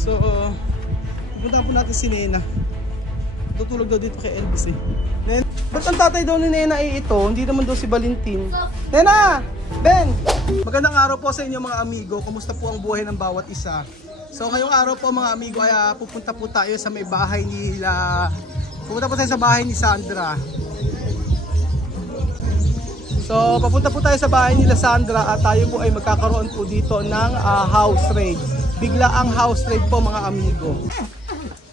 So, pupuntahan po natin si Nena. Tutulog daw dito kay Elvis eh. Nena, ba't ang tatay daw ni Nena ay ito? Hindi naman daw si Valentin. Nena! Ben! Magandang araw po sa inyo mga amigo. Kumusta po ang buhay ng bawat isa? So ngayong araw po mga amigo ay pupunta po tayo sa may bahay nila. Pupunta po tayo sa bahay ni Sandra. So papunta po tayo sa bahay nila Sandra at tayo po ay magkakaroon po dito ng house raid. Bigla ang house raid po mga amigo.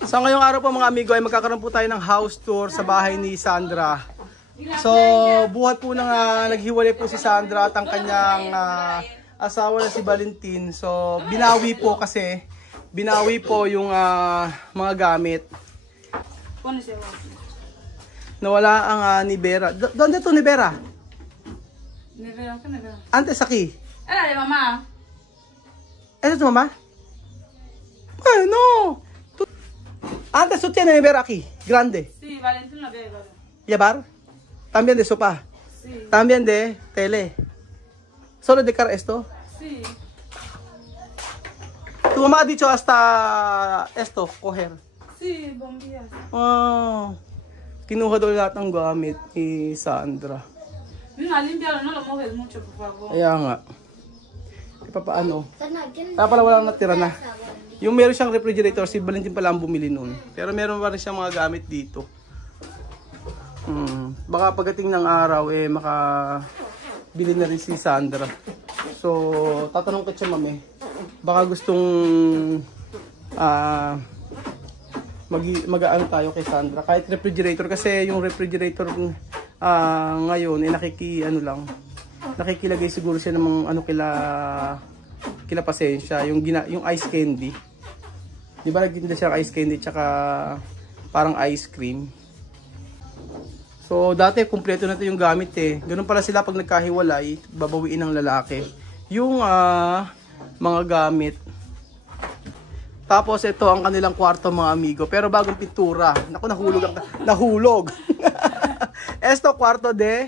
So ngayong araw po mga amigo ay magkakaroon po tayo ng house tour sa bahay ni Sandra. So buhat po nang naghiwalay po si Sandra at ang kanyang asawa na si Valentin. So binawi po kasi yung mga gamit. Nawala ang Nivera. Donde to Nivera? Nivera ka Nivera. Antes aquí. Era de mamá. ¿Esa es tu mamá? Ay, no. Antes tú tienes Nivera aquí, grande. Sí, Valentín la ve. ¿Llevar? También de sopa. Sí. También de tele. ¿Solo de car esto? Sí. Tu mamá ha dicho hasta esto, coger. Sí, bombillas. Oh. Kinuha daw lahat ng gamit ni Sandra. Mira, limpialo, no lo mojes mucho, por favor. Kaya nga. Paano? Kaya pala walang natira na. Yung meron siyang refrigerator, si Valentin pala ang bumili nun. Pero meron pa rin siyang mga gamit dito. Baka pagdating ng araw, makabili na rin si Sandra. So, tatanong ko siya mami. Baka gustong mag-aano tayo kay Sandra. Kahit refrigerator, kasi yung refrigerator ngayon, nakikilagay siguro siya ng kila pasensya, yung ice candy. Di ba nagtinda siya ng ice candy tsaka parang ice cream. So dati kumpleto na ito yung gamit eh. Ganun pala sila pag nagkahiwalay, babawiin ng lalaki yung mga gamit. Tapos ito ang kanilang kwarto mga amigo, pero bagong pintura. Naku, nahulog. Esto kwarto de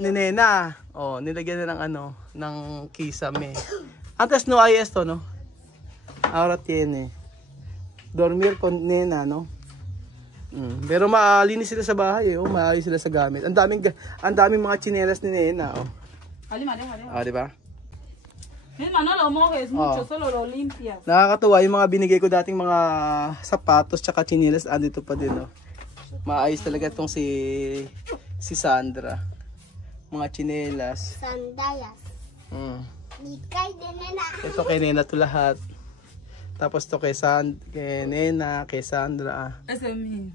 ni Nena. Oh, nilagyan na ng kisame. Antes no hay esto, no? Ahora tiene. Dormir con Nena, no? Pero maalinis sila sa bahay, oh. Maalinis sila sa gamit. Ang daming mga tsinelas ni Nena, oh. Ah, di ba? No lo mojes mucho, solo lo limpias. Nakakatuwa yung mga binigay ko dating mga sapatos tsaka tsinelas, andito pa din, oh. Maayos talaga itong si Sandra. Mga tsinelas. Sandalias. Kay Nena. Ito kay Nena to lahat. Tapos to kay Nena, kay Sandra. Ese es mío.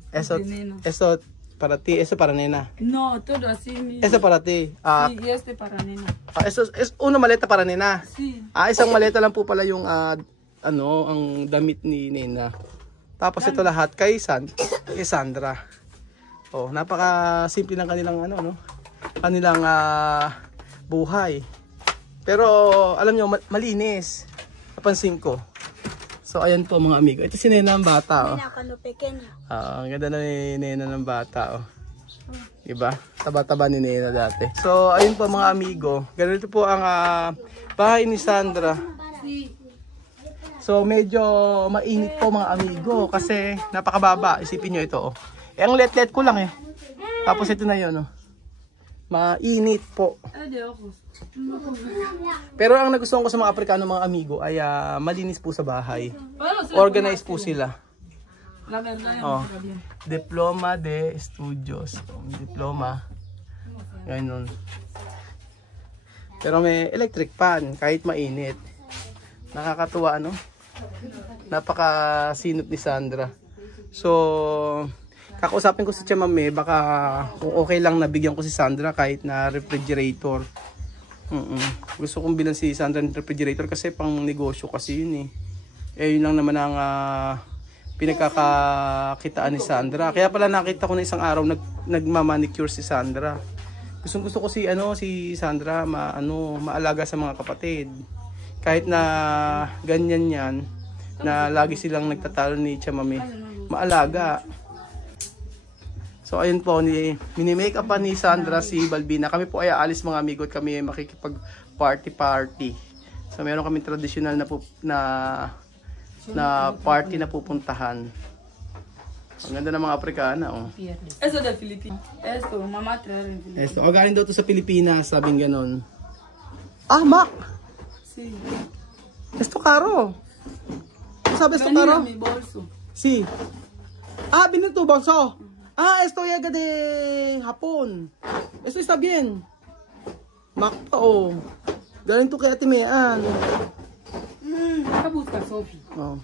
Eso para ti, eso para Nena. No, todo así mío. Eso para ti. Sí, y este para Nena. Eso es una maleta para Nena. Sí. Isang maleta lang po pala yung ang damit ni Nena. Tapos ito lahat kay Sandra. Oh, napaka simple ng kanilang kanilang buhay. Pero alam nyo, malinis. Napansin ko. So ayan po mga amigo. Ito si Nena ang bata. Nena cuando pequeño. Ang ganda na ni Nena ng bata. Diba? Taba-taba ni Nena dati. So ayun po mga amigo. Ganito po ang bahay ni Sandra. So medyo mainit po mga amigo. Kasi napakababa. Isipin nyo ito. Ang let-let ko lang eh. Tapos ito na yun. Mainit po. Pero ang nagustuhan ko sa mga Aprikano mga amigo ay malinis po sa bahay. Organized po sila. Diploma de Estudios. Diploma. Ganun. Pero may electric fan kahit mainit. Nakakatuwa Napakasinop ni Sandra. So kakausapin ko si Mami, baka kung okay lang nabigyan ko si Sandra kahit na refrigerator. Gusto kong bilang si Sandra ng refrigerator kasi pang negosyo kasi yun eh. Yun lang naman ang pinagkakakitaan ni Sandra. Kaya pala nakita ko na isang araw nagmamanicure si Sandra. Gusto ko si Sandra maalaga sa mga kapatid. Kahit na ganyan yan, na lagi silang nagtatalo ni Mami, maalaga. So ayun po, mini-make up pa ni Sandra si Balbina. Kami po ay aalis mga amigo at kami ay makikipag party. So meron kami traditional na na party na pupuntahan. Ang ganda ng mga Afrikana, oh. Eso de Philippines. Esto, mama traer en Philippines. Esto, galing daw to sa Pilipinas, sabing ganon. Ah, Mac! Sí. Esto caro. Sabi esto Venía caro? en mi bolso. Sí. Ah, viene tu bolso. Ah, esto llega de Japón. Esto está bien. Mac pa, oh. Galing to kay Ate Mean. ¿Qué busca Sophie? Oh.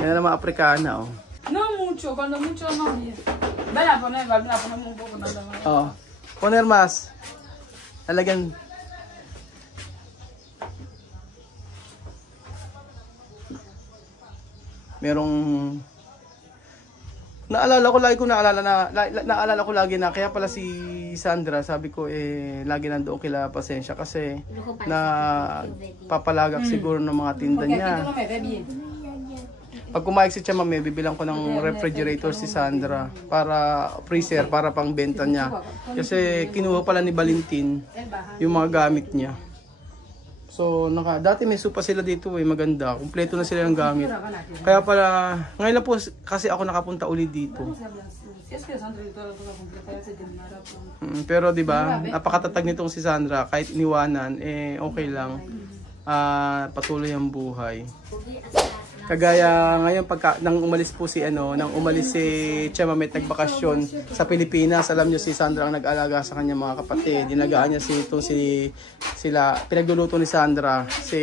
Yan na mga Afrikana, oh. No mucho, cuando mucho no bien. Ven a poner un poco nada más. Oh. Poner mas. Talagang merong naalala ko lagi na kaya pala si Sandra, sabi ko lagi nandoon kila Pasensya kasi na papalagak siguro ng mga tinda Porque aquí niya. tú no me ves bien. Pag kumain si Chama, may bibilang ko ng refrigerator si Sandra para freezer, para pang benta niya. Kasi kinuha pala ni Valentin yung mga gamit niya. So, dati may sopa sila dito maganda. Kumpleto na sila ng gamit. Kaya pala, ngayon lang po kasi ako nakapunta ulit dito. Si es que Sandra y toda la cosa completa ya se terminará pronto. Pero 'di ba, napakatatag nitong si Sandra, kahit iniwanan okay lang. Patuloy ang buhay. Kagaya ngayon nang umalis si Chamamet nagbakasyon sa Pilipinas, alam niyo si Sandra ang nag-alaga sa kanya mga kapatid. Dinagaan niya sila pinagluluto ni Sandra, si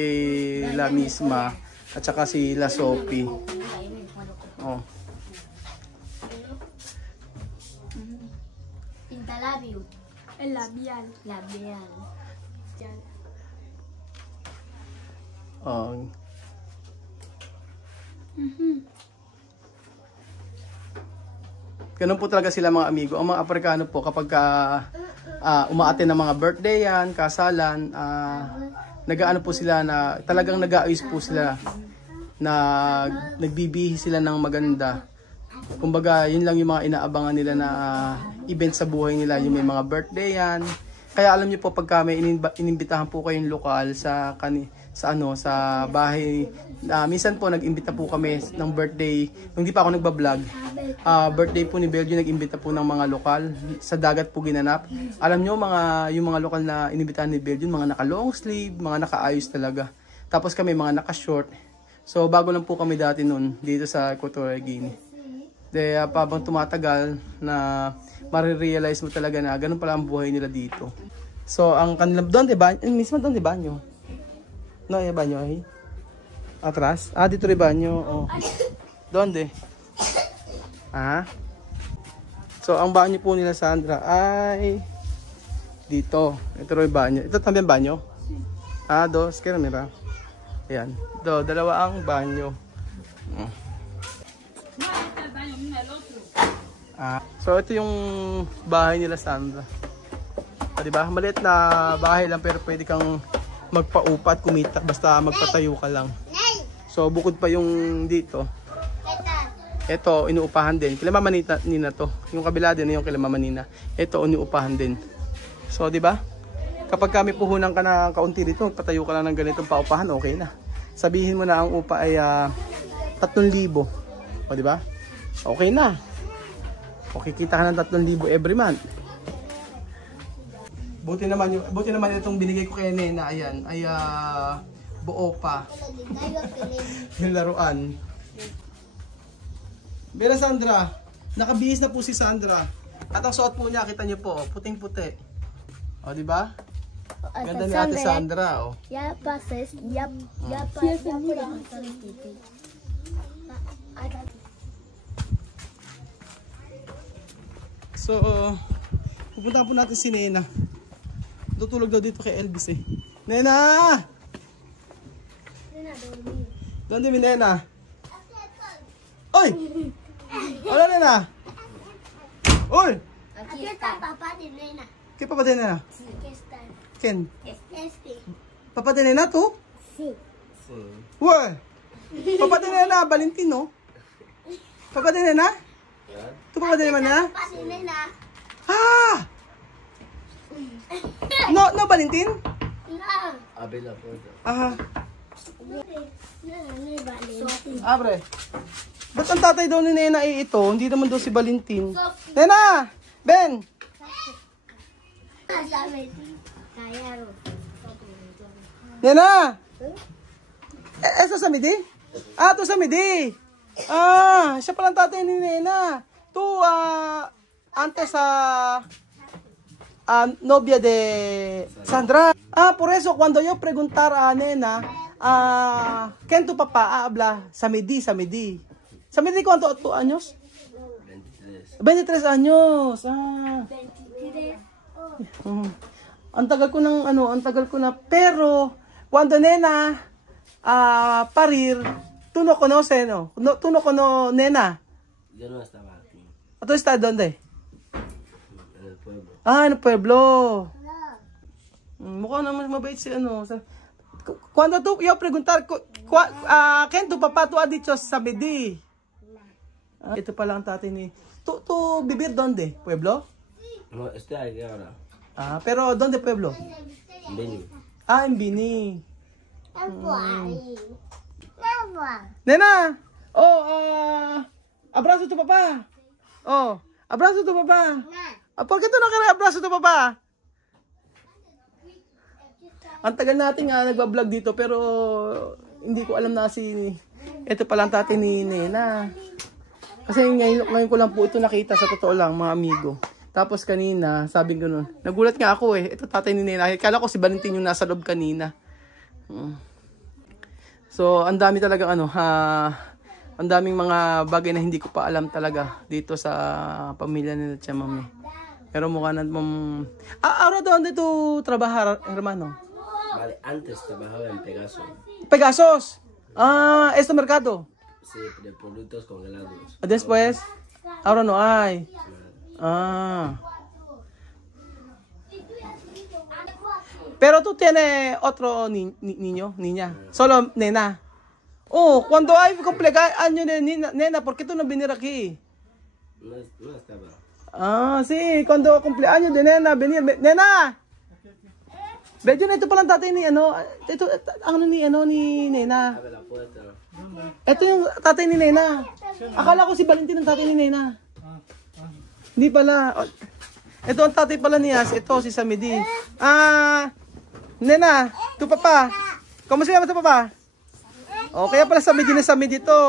La Misma at saka si La Sophie. Oh. Pintalabio. El labial. Labial. Oh. Ganun po talaga sila mga amigo. Ang mga Afrikano po kapag umaattend ng mga birthday yan, kasalan, nag-aano po sila na talagang nag-aayos po sila na nagbibihi sila ng maganda. Kumbaga, yun lang yung mga inaabangan nila na event sa buhay nila, yung may mga birthday yan. Kaya alam niyo po pagka may inimbitahan po kayong lokal sa bahay. Minsan po nag-imbita po kami ng birthday. Hindi pa ako nagba-vlog. Birthday po ni Belgio, nag-imbita po ng mga lokal. Sa dagat po ginanap. Alam niyo yung mga lokal na inimbitahan ni Belgio, mga naka-long sleeve, mga naka-ayos talaga. Tapos kami mga naka-short. So bago lang po kami dati noon dito sa Equatorial Guinea. Habang tumatagal na marirealize mo talaga na ganun pala ang buhay nila dito. So, ang kanilang doon, diba? Mismo doon, diba nyo? No, diba nyo? Atras? Dito diba nyo? Oh. Doon, di. So, ang banyo po nila, Sandra, ay dito. Ito rin banyo. Ito también banyo? Dos. Kaya mira. Ayan. Dalawa ang banyo. So ito yung bahay nila Sandra. Diba? Maliit na bahay lang pero pwede kang magpaupa at kumita basta magpatayo ka lang. So bukod pa yung dito. Ito inuupahan din. Kila Mama Nina to. Yung kabila din yung kila Mama Nina. Ito inuupahan din. So diba? Kapag kami puhunan ka na kaunti dito, magpatayo ka lang ng ganitong paupahan, okay na. Sabihin mo na ang upa ay 3,000. O diba? Okay na. Okay, kita ka ng 3,000 every month. Buti naman itong binigay ko kay Nena, ayan, ay buo pa. Yung laruan. Pero Sandra, nakabihis na po si Sandra. At ang suot po niya, kita niyo po, puting-puti. O, di ba? Ganda ni Ate Sandra, o. Ya pases, ya So, pupunta po natin si Nena. Tutulog daw dito kay Elvis Nena! Doon din mi Nena. Oy! Hola Nena! Oy! Aquí está papá de Nena. ¿Qué papá de Nena? Sí, aquí está. ¿Quién? Este. ¿Papá de Nena tú? Sí. Uy! Papá de Nena, Valentino. Papá de Nena? ¿Tu papá de Nena? Papá de Nena. No, Valentin? No. Ajá. Abre. Ba't ang tatay daw ni Nena ito? Hindi naman daw si Valentin. Nena! Ben! Nena! Ito sa midi? Ah, ito sa midi. Ah, siya palang tatay ni Nena. Tu, antes sa novia de Sandra. Ah, por eso, cuando yo preguntar a Nena, ¿quién tu papá habla? Sa midi, sa midi. Sa midi, ¿cuánto años? 23 años. Ah. 23. Ang tagal ko ng ang tagal ko na. Pero, cuando Nena parir, tú no conoces, no? Tú no conoces Nena. Yo no estaba aquí, ¿Tú estás dónde? en el pueblo. Ah, en el pueblo. Mukha naman mabait si Cuando tú, yo preguntar, ¿quién tu papá tú has dicho sa midi? Ito pala ang tatay ni... ¿Tú vivir dónde? ¿Pueblo? No, estoy aquí ahora. Ah, pero ¿dónde pueblo? Beni. Ah, en Bini. Nena! Oh, abrazo tu papá. Oh, abrazo tu papá. ¿Por qué tú no quieres abrazo tu papá? Ang tagal natin nga nagbablog dito pero hindi ko alam na ito pala ang tatay ni Nena. Kasi ngayon ko lang po ito nakita sa totoo lang mga amigo. Tapos kanina, sabi ko nun, nagulat nga ako ito tatay ni Nena. Kala ko si Valentin yung nasa loob kanina. So, ang dami talaga ang daming mga bagay na hindi ko pa alam talaga dito sa pamilya nila Tia Mami. Pero mukha na ahora donde tu trabajar, hermano? Vale, antes trabajaba en Pegaso. Pegasos. Ah, este mercado. Sí, de productos congelados. Después, ahora no hay. Ah. Pero tú tienes otro niño, niña. Solo Nena. Oh, cuando hay cumpleaños de Nena, ¿por qué tú no viniste aquí? No estaba. Ah, sí, cuando cumpleaños de Nena, venir. Nena! Medyo na ito palang tatay ni ito, ni Nena. Abre la puerta. Ito yung tatay ni Nena. Akala ko si Valentin ang tatay ni Nena. Hindi pala. Ito ang tatay pala niya. Ito si Samidi. Nena, tu papa. ¿Cómo se llama tu papa? O, kaya pala Samidi na Samidi to.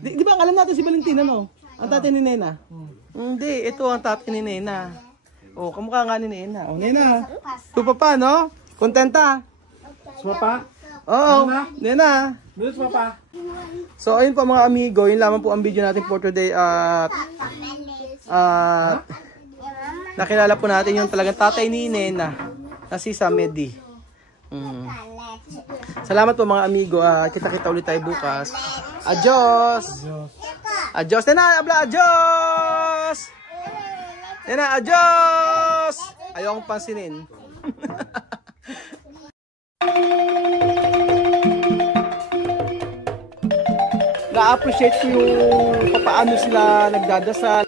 Di ba alam natin si Valentin Ang tatay ni Nena. Hindi, ito ang tatay ni Nena. Oh, kamukha nga ni Nena. Oh, Nena. Tu papa, no? Kontenta? Su papá. Oo, Nena. Dito su papá. So, ayun po mga amigo, yun lamang po ang video natin for today at nakilala po natin yung talagang tatay ni Nena na si Samedi. Salamat po mga amigo, kita-kita ulit tayo bukas. Adios! Adios! Nena, habla adios! Nena, adios! Ayaw akong pansinin. Na-appreciate ko yung paano sila nagdadasal.